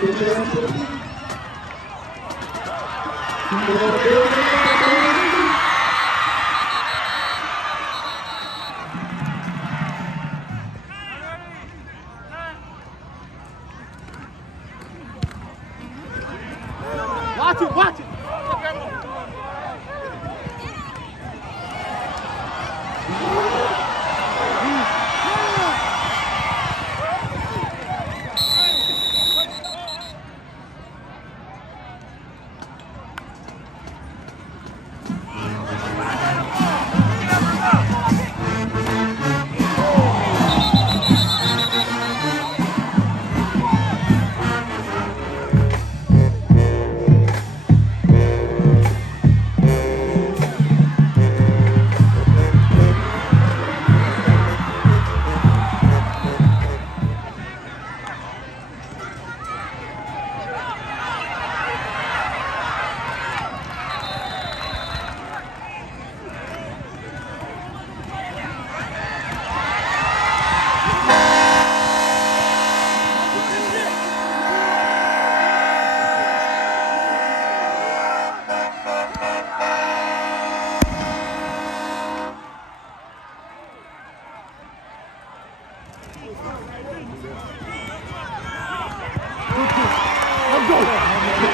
Watch it, watch it.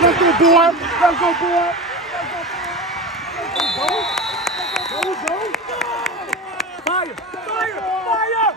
Let's go, boy! Let's go, boy! Go! Fire! Fire! Fire!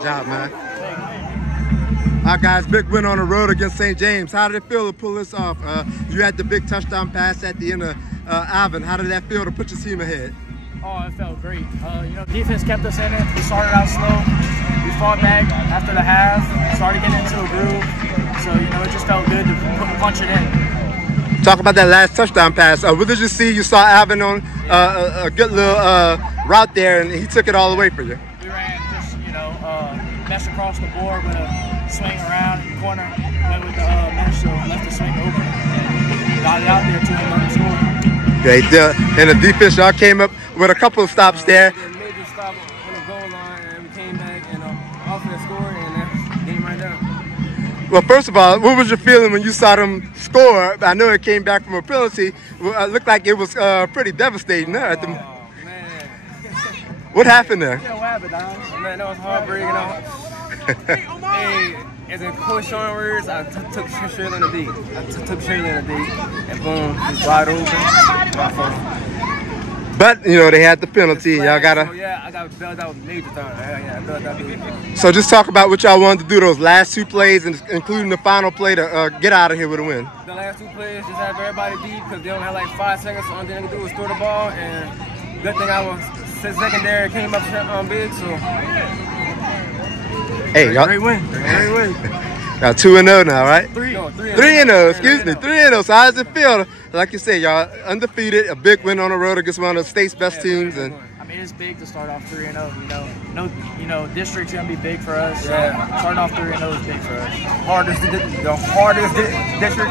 Good job, man. All right, guys, big win on the road against St. James. How did it feel to pull this off? You had the big touchdown pass at the end of Alvin. How did that feel to put your team ahead? Oh, it felt great. You know, defense kept us in it. We started out slow. We fought back after the half, started getting into a groove. So, you know, it just felt good to punch it in. Talk about that last touchdown pass. What did you see? You saw Alvin on a good little route there, and he took it all the way for you. We ran just, you know, mesh across the board with a swing around the corner, went with the mesh, so left the swing open, and got it out there to him on the score. Great. And the defense, y'all came up with a couple of stops there. We made the stop on the goal line, and we came back and offense scored, and that game right there. Well, first of all, what was your feeling when you saw them score? I know it came back from a penalty. It looked like it was pretty devastating there. Oh, man. What happened there? Yeah, what happened, dog? Man, that was heartbreaking. Hey, as a Coach Sean words, I took Shirley in the D. Took Shirley in the D, and boom, just wide open. But, you know, they had the penalty. Y'all got to... Oh, yeah, I got bailed out major time. Yeah, I bailed out major. So just talk about what y'all wanted to do those last two plays, including the final play to get out of here with a win. The last two plays, just have everybody deep because they only had like 5 seconds, so all they could do was throw the ball. And good thing I was secondary, came up big, so... Hey, y'all... Great win. Great win. Y'all 2-0 now, right? 3-0. Excuse me, 3-0. So how does it feel? Like you said, y'all undefeated, a big win on the road against one of the state's best teams, and I mean, it's big to start off 3-0. You know, district's gonna be big for us. Yeah. Starting off 3-0 is big for us. The hardest district.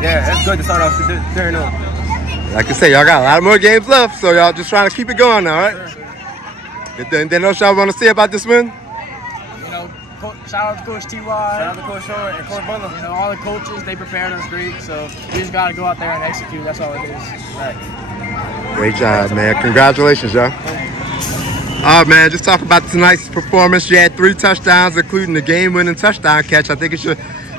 Yeah, that's good to start off 3-0. Like I said, y'all got a lot more games left, so y'all just trying to keep it going now, right? Sure. Anything else y'all want to say about this win? You know, shout out to Coach T.Y. Shout out to Coach Sean and Coach Butler. You know, all the coaches, they prepared us great, so we just got to go out there and execute. That's all it is. Right. Great job, man. Congratulations, y'all. Oh, man, just talk about tonight's performance. You had 3 touchdowns, including the game-winning touchdown catch. I think it's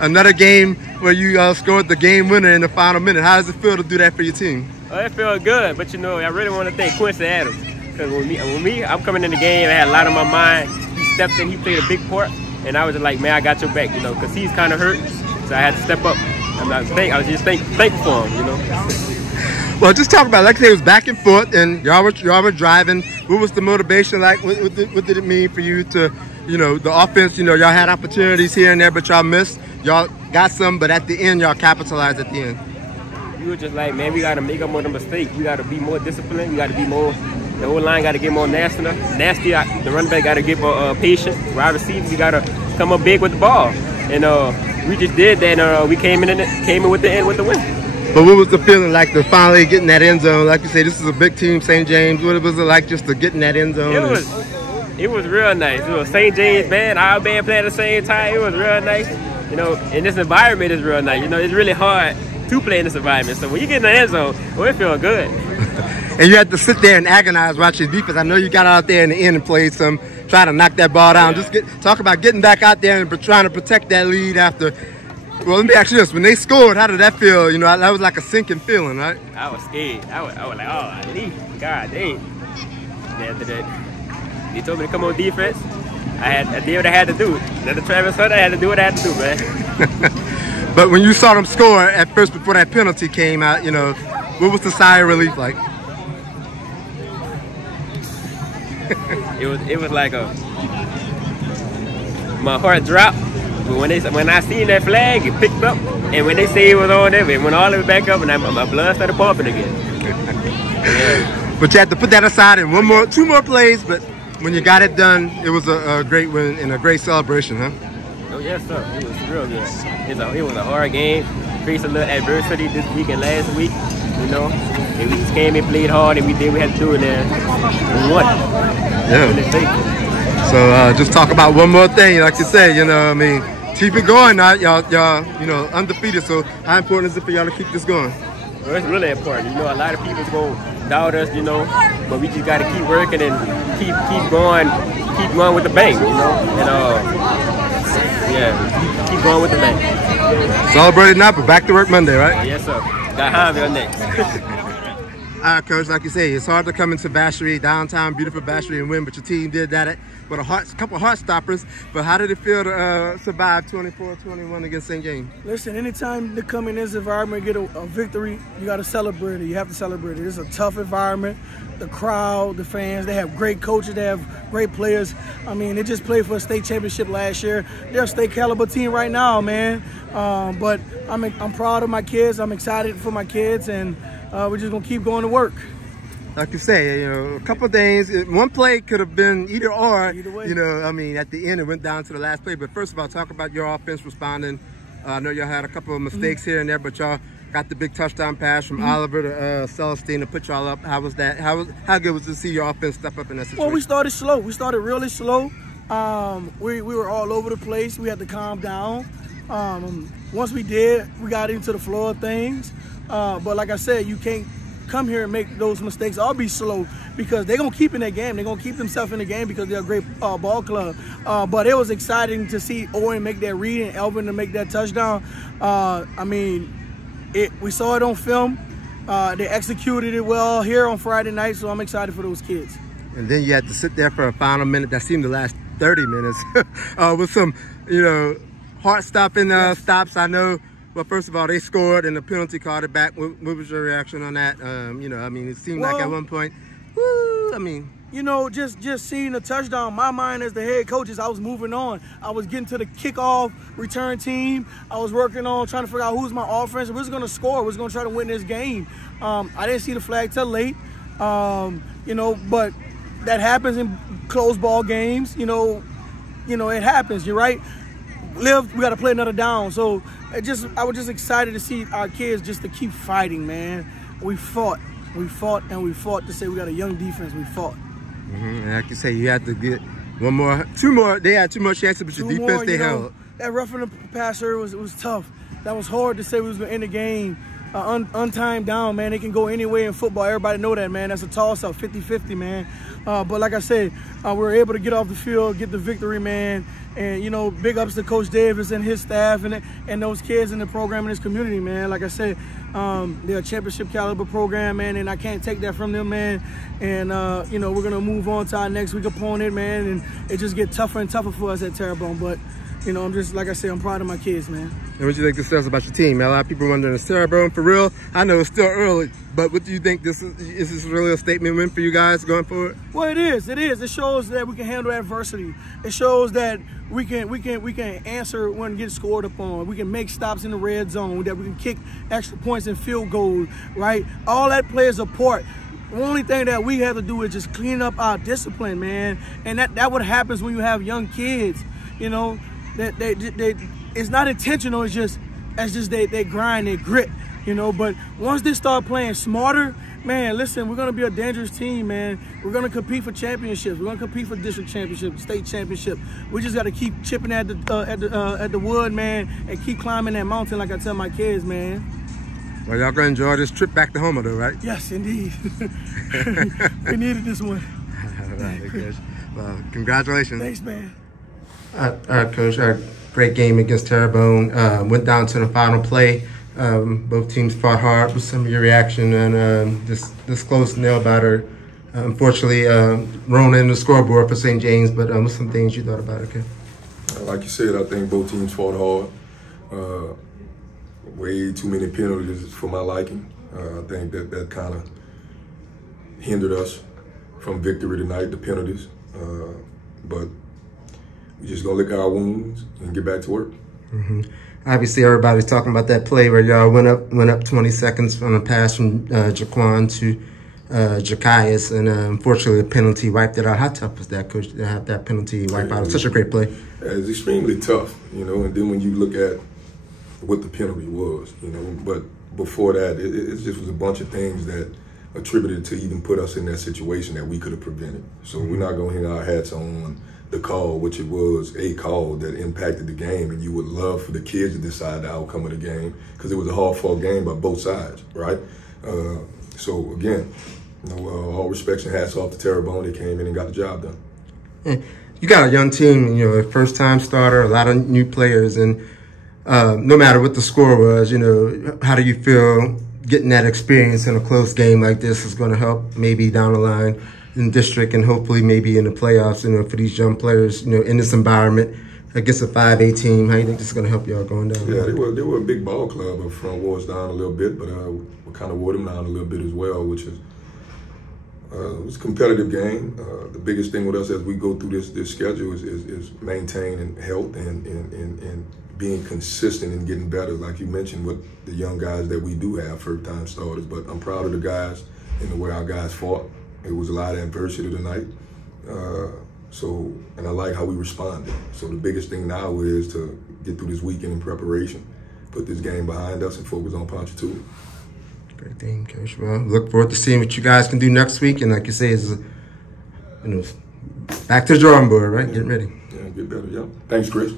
another game where you scored the game winner in the final minute. How does it feel to do that for your team? Oh, it feels good, but you know, I really want to thank Quincy Adams. Because when me, I'm coming in the game, I had a lot on my mind. He stepped in, he played a big part, and I was just like, man, I got your back, you know, because he's kind of hurt, so I had to step up. I was just thankful for him, you know. Well, just talk about it. Like I said, it was back and forth, and y'all were driving. What was the motivation like? What did it mean for you to, you know, the offense, you know, y'all had opportunities here and there, but y'all missed. Y'all got some, but at the end, y'all capitalized at the end. We were just like, man, we got to make up more the mistakes. We got to be more disciplined. We got to be more, the whole line got to get more nasty. The running back got to get more patient. Wide receivers, we got to come up big with the ball. And we just did that, and we came in with the win. But what was the feeling like to finally get in that end zone? Like you say, this is a big team, St. James. What was it like just to get in that end zone? It was real nice. It was St. James band, our band playing at the same time. It was real nice. You know, and this environment is real nice. You know, it's really hard to play in this environment. So when you get in the end zone, well, it feels good. And you had to sit there and agonize watching defense. I know you got out there in the end and played some, trying to knock that ball down. Just talk about getting back out there and trying to protect that lead after. Well, let me ask you this. When they scored, how did that feel? You know, that was like a sinking feeling, right? I was scared. I was like, oh, leave. God dang. And after that, they told me to come on defense. I did what I had to do. Then the Travis Hunter, I had to do what I had to do, man. But when you saw them score at first before that penalty came out, you know, what was the sigh of relief like? It was like my heart dropped. But when I seen that flag, it picked up, and when they say it was on there, it went all the way back up, and my blood started pumping again. Yeah. But you had to put that aside and 2 more plays. But when you got it done, it was a great win and a great celebration, huh? Oh yes, sir. It was real good. It was a hard game. Faced a little adversity this week and last week. You know, and we just came and played hard, and we did what we had to do, and we won. Yeah. So just talk about one more thing, like you say. You know, I mean, keep it going. Now, y'all, you know, undefeated. So how important is it for y'all to keep this going? Well, it's really important. You know, a lot of people's gonna doubt us. You know, but we just got to keep working and keep going with the bang. You know, and yeah, keep going with the bang. Celebrated now, but back to work Monday, right? Yes, sir. Got Harville next. All right, Coach, like you say, it's hard to come into Vacherie, downtown, beautiful Vacherie, and win, but your team did that with a couple of heart stoppers. But how did it feel to survive 24-21 against St. James? Listen, anytime to come in this environment and get a victory, you got to celebrate it. You have to celebrate it. It's a tough environment. The crowd, the fans, they have great coaches, they have great players. I mean, they just played for a state championship last year. They're a state caliber team right now, man. But I'm proud of my kids. I'm excited for my kids, and we're just going to keep going to work. Like you say, a couple of things. One play could have been either or. Either way. I mean, at the end, it went down to the last play. But first of all, talk about your offense responding. I know y'all had a couple of mistakes here and there, but y'all got the big touchdown pass from Oliver to Celestin to put y'all up. How was that? How good was it to see your offense step up in that situation? Well, we started slow. We started really slow. We were all over the place. We had to calm down. Once we did, we got into the flow of things. But like I said, you can't come here and make those mistakes. I'll be slow because they're going to keep in that game. They're going to keep themselves in the game because they're a great ball club. But it was exciting to see Owen make that read and Alvin to make that touchdown. I mean, we saw it on film. They executed it well here on Friday night, so I'm excited for those kids. And then you had to sit there for a final minute that seemed to last 30 minutes with some, heart-stopping stops. I know. Well, first of all, they scored and the penalty called it back. What was your reaction on that? I mean, it seemed like at one point, just seeing the touchdown, my mind as the head coach is I was moving on. I was getting to the kickoff return team. I was working on trying to figure out who's my offense. We're going to score. We're going to try to win this game. I didn't see the flag till late, but that happens in closed ball games. It happens. You're right. We got to play another down. So I was just excited to see our kids just to keep fighting, man. We fought, and we fought to say we got a young defense. We fought. And like you say, you had to get two more. They had 2 more chances, but your defense they held. That roughing the passer was tough. That was hard to say we was going to end the game. Untimed down, man. They can go anywhere in football. Everybody know that, man. That's a toss-up, 50-50, man. But like I said, we were able to get off the field, get the victory, man. And, big ups to Coach Davis and his staff and those kids in the program and this community, man. Like I said, they're a championship caliber program, man, and I can't take that from them, man. And, we're going to move on to our next week opponent, man, and it just gets tougher and tougher for us at Terrebonne. But, I'm just, like I said, I'm proud of my kids, man. And what do you think this says about your team? A lot of people wondering, is Terrebonne for real? I know it's still early, but what do you think is this really a statement win for you guys going forward? Well, it is. It shows that we can handle adversity. It shows that we can answer when it gets scored upon. We can make stops in the red zone, that we can kick extra points and field goals, right? All that plays a part. The only thing that we have to do is just clean up our discipline, man. And that what happens when you have young kids, that it's not intentional. It's just they grind, they grit, But once they start playing smarter, man, listen, we're gonna be a dangerous team, man. We're gonna compete for championships. We're gonna compete for district championship, state championship. We just gotta keep chipping at the wood, man, and keep climbing that mountain, like I tell my kids, man. Well, y'all gonna enjoy this trip back to Homer, though, right? Yes, indeed. We needed this one. All right, Coach. Well, congratulations. Thanks, man. All right, Coach. Great game against Terrebonne. Went down to the final play. Both teams fought hard. With some of your reaction and this close nail biter. Unfortunately, thrown in the scoreboard for St. James. But what's some things you thought about it, okay? Like you said, I think both teams fought hard. Way too many penalties for my liking. I think that kind of hindered us from victory tonight, the penalties. But we just gonna lick our wounds and get back to work. Obviously, everybody's talking about that play where y'all went up 20 seconds on a pass from Jaquan to Jakias, and unfortunately, the penalty wiped it out. How tough was that, Coach, to have that penalty wipe out? It's such a great play. It's extremely tough, and then when you look at what the penalty was, but before that, it just was a bunch of things that attributed to even put us in that situation that we could have prevented. So we're not going to hang our hats on the call, which it was a call that impacted the game, and you would love for the kids to decide the outcome of the game because it was a hard-fought game by both sides, right? So again, all respects and hats off to Terrebonne. They came in and got the job done. You got a young team, a first-time starter, a lot of new players, and no matter what the score was, how do you feel getting that experience in a close game like this is going to help maybe down the line in district and hopefully maybe in the playoffs, you know, for these young players, you know, in this environment against a 5A team? How do you think this is going to help y'all going down? Yeah, they were a big ball club up front, wore us down a little bit, but we kind of wore them down a little bit as well, which is it was a competitive game. The biggest thing with us as we go through this schedule is maintaining health and being consistent and getting better. Like you mentioned with the young guys that we do have, first-time starters, but I'm proud of the guys and the way our guys fought. It was a lot of adversity tonight. And I like how we responded. So the biggest thing now is to get through this weekend in preparation, put this game behind us, and focus on Ponchatoula. Great thing, Coach. Well, look forward to seeing what you guys can do next week. And like you say, is back to the drawing board, right? Yeah. Getting ready. Yeah, get better. Yeah. Thanks, Chris.